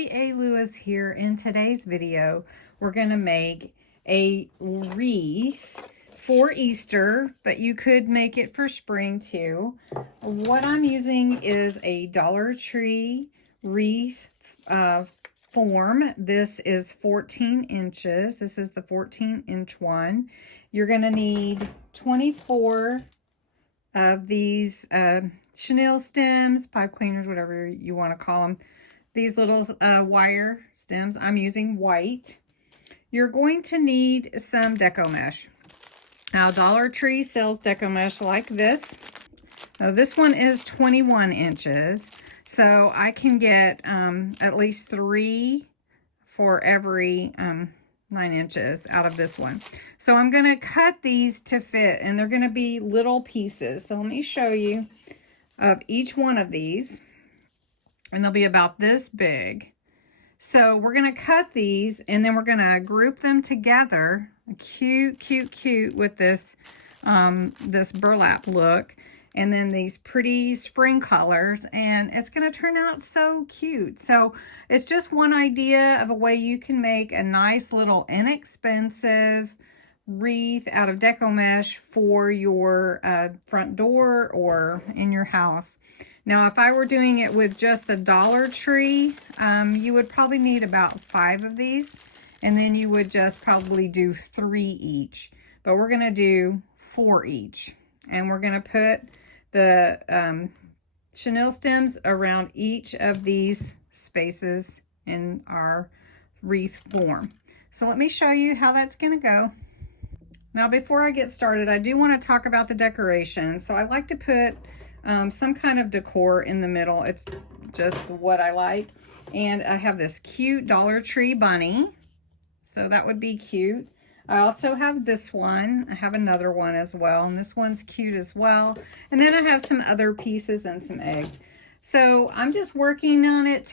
Cindy A. Lewis here. In today's video, we're going to make a wreath for Easter, but you could make it for spring too. What I'm using is a Dollar Tree wreath form. This is 14 inches. This is the 14-inch one. You're going to need 24 of these chenille stems, pipe cleaners, whatever you want to call them. These little wire stems. I'm using white. You're going to need some Deco mesh. Now, Dollar Tree sells Deco mesh like this. Now, this one is 21 inches, so I can get at least 3 for every 9 inches out of this one. So I'm going to cut these to fit, and they're going to be little pieces. So let me show you of each one of these, and they'll be about this big. So we're going to cut these, and then we're going to group them together, cute with this this burlap look, and then these pretty spring colors, and it's going to turn out so cute. So it's just one idea of a way you can make a nice little inexpensive wreath out of Deco mesh for your front door or in your house. Now, if I were doing it with just the Dollar Tree, you would probably need about 5 of these, and then you would just probably do 3 each. But we're going to do 4 each, and we're going to put the chenille stems around each of these spaces in our wreath form. So let me show you how that's going to go. Now, before I get started, I do want to talk about the decoration. So I like to put some kind of decor in the middle. It's just what I like. And I have this cute Dollar Tree bunny. So that would be cute. I also have this one. I have another one as well. And this one's cute as well. And then I have some other pieces and some eggs. So I'm just working on it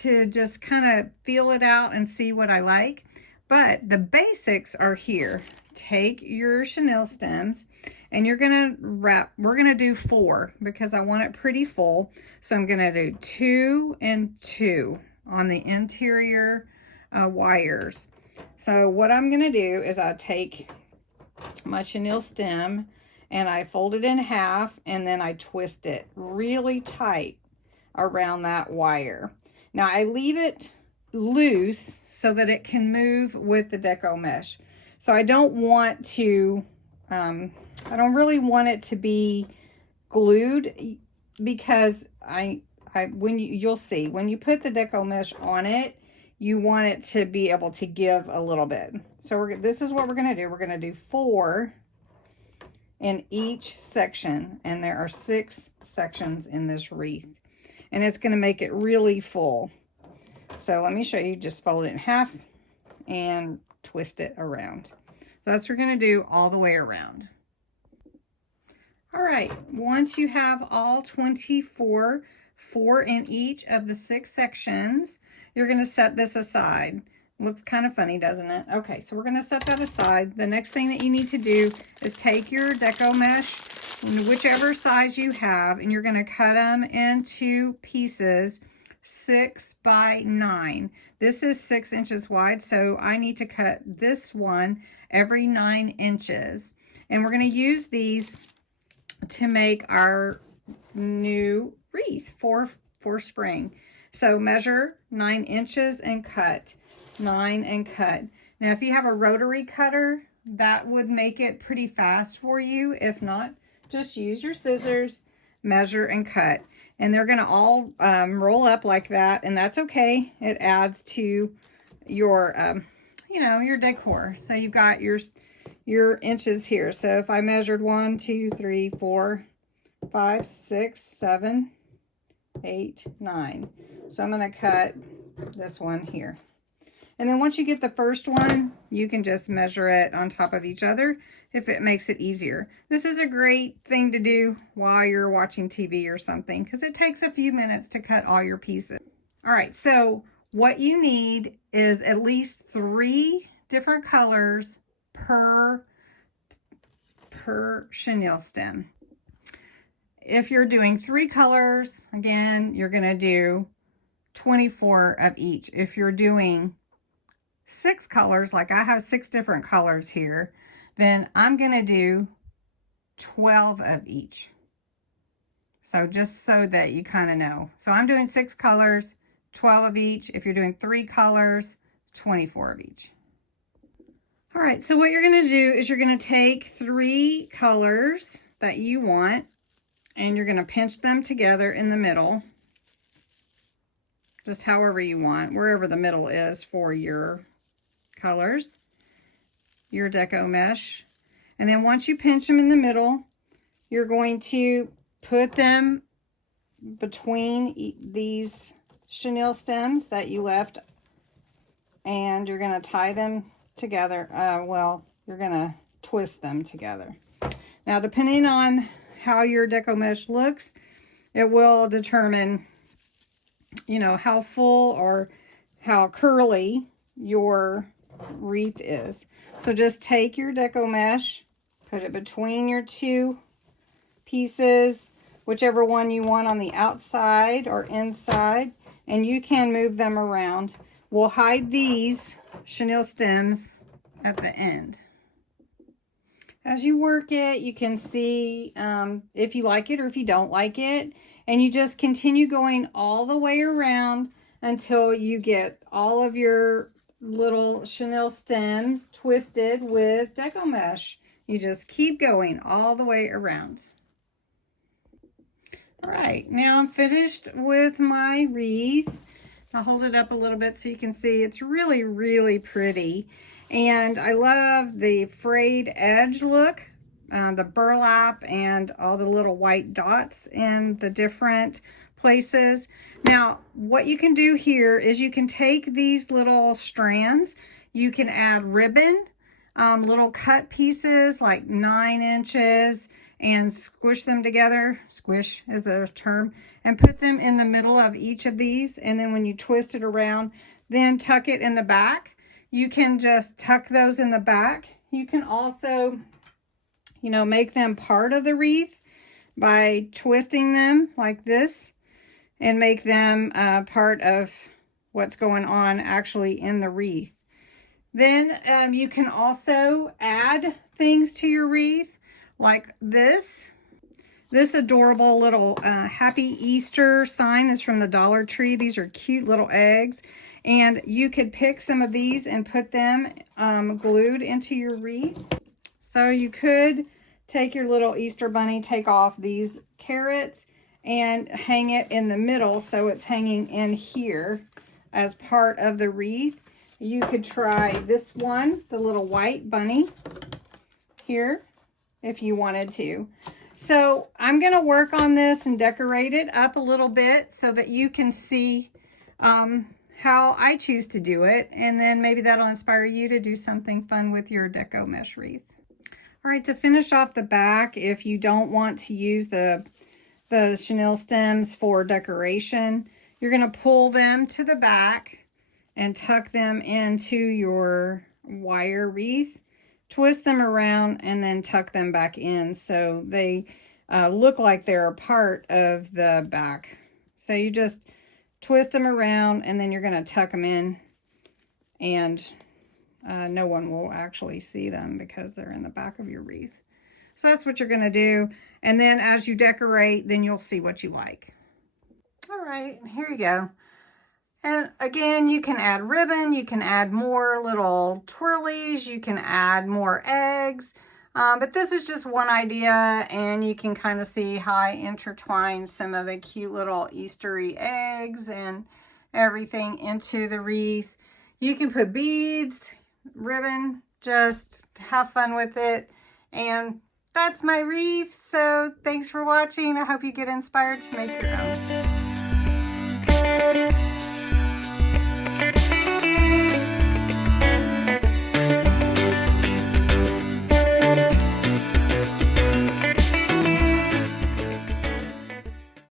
to just kind of feel it out and see what I like. But the basics are here. Take your chenille stems, and you're gonna wrap, we're gonna do 4 because I want it pretty full. So I'm gonna do 2 and 2 on the interior wires. So what I'm gonna do is I take my chenille stem and I fold it in half, and then I twist it really tight around that wire. Now I leave it loose so that it can move with the Deco mesh. So I don't want to, I don't really want it to be glued, because you'll see, when you put the Deco mesh on it, you want it to be able to give a little bit. So this is what we're going to do. We're going to do 4 in each section, and there are 6 sections in this wreath, and it's going to make it really full. So let me show you. Just fold it in half and twist it around. So that's what we're going to do all the way around. All right, once you have all 24, 4 in each of the 6 sections, you're going to set this aside. Looks kind of funny, doesn't it? Okay, so we're going to set that aside. The next thing that you need to do is take your Deco mesh, whichever size you have, and you're going to cut them into pieces 6 by 9. This is 6 inches wide, so I need to cut this one every 9 inches. And we're going to use these to make our new wreath for spring. So measure 9 inches and cut 9 and cut. Now, if you have a rotary cutter, that would make it pretty fast for you. If not, just use your scissors, measure and cut. And they're going to all roll up like that, and that's okay. It adds to your, you know, your decor. So you've got your inches here. So if I measured 1, 2, 3, 4, 5, 6, 7, 8, 9. So I'm going to cut this one here. And then once you get the first one, you can just measure it on top of each other if it makes it easier. This is a great thing to do while you're watching TV or something, because it takes a few minutes to cut all your pieces. All right, so what you need is at least 3 different colors per chenille stem. If you're doing 3 colors, again, you're going to do 24 of each. If you're doing 6 colors, like I have 6 different colors here, then I'm going to do 12 of each. So just so that you kind of know. So I'm doing 6 colors, 12 of each. If you're doing 3 colors, 24 of each. All right, so what you're going to do is you're going to take 3 colors that you want, and you're going to pinch them together in the middle. Just however you want, wherever the middle is for your colors, your deco mesh. And then once you pinch them in the middle, you're going to put them between these chenille stems that you left, and you're going to tie them together. Well, you're going to twist them together. Now, depending on how your deco mesh looks, it will determine, you know, how full or how curly your wreath is. So just take your deco mesh, put it between your 2 pieces, whichever one you want on the outside or inside, and you can move them around. We'll hide these chenille stems at the end. As you work it, you can see if you like it or if you don't like it, and you just continue going all the way around until you get all of your little chenille stems twisted with deco mesh. You just keep going all the way around. All right, now I'm finished with my wreath. I'll hold it up a little bit so you can see it's really, really pretty. And I love the frayed edge look, the burlap and all the little white dots in the different places. Now, what you can do here is you can take these little strands, you can add ribbon, little cut pieces like 9 inches, and squish them together. Squish is the term. And put them in the middle of each of these. And then when you twist it around, then tuck it in the back. You can just tuck those in the back. You can also, you know, make them part of the wreath by twisting them like this and make them part of what's going on actually in the wreath. Then you can also add things to your wreath like this. This adorable little Happy Easter sign is from the Dollar Tree. These are cute little eggs. And you could pick some of these and put them glued into your wreath. So you could take your little Easter bunny, take off these carrots, and hang it in the middle so it's hanging in here as part of the wreath. You could try this one, the little white bunny here, if you wanted to. So I'm going to work on this and decorate it up a little bit so that you can see how I choose to do it. And then maybe that'll inspire you to do something fun with your deco mesh wreath. All right, to finish off the back, if you don't want to use the chenille stems for decoration, you're going to pull them to the back and tuck them into your wire wreath. Twist them around and then tuck them back in so they look like they're a part of the back. So you just twist them around and then you're going to tuck them in, and no one will actually see them because they're in the back of your wreath. So that's what you're going to do. And then as you decorate, then you'll see what you like. All right, here you go. And again, you can add ribbon, you can add more little twirlies, you can add more eggs. But this is just one idea, and you can kind of see how I intertwine some of the cute little Eastery eggs and everything into the wreath. You can put beads, ribbon, just have fun with it. And that's my wreath. So thanks for watching. I hope you get inspired to make your own.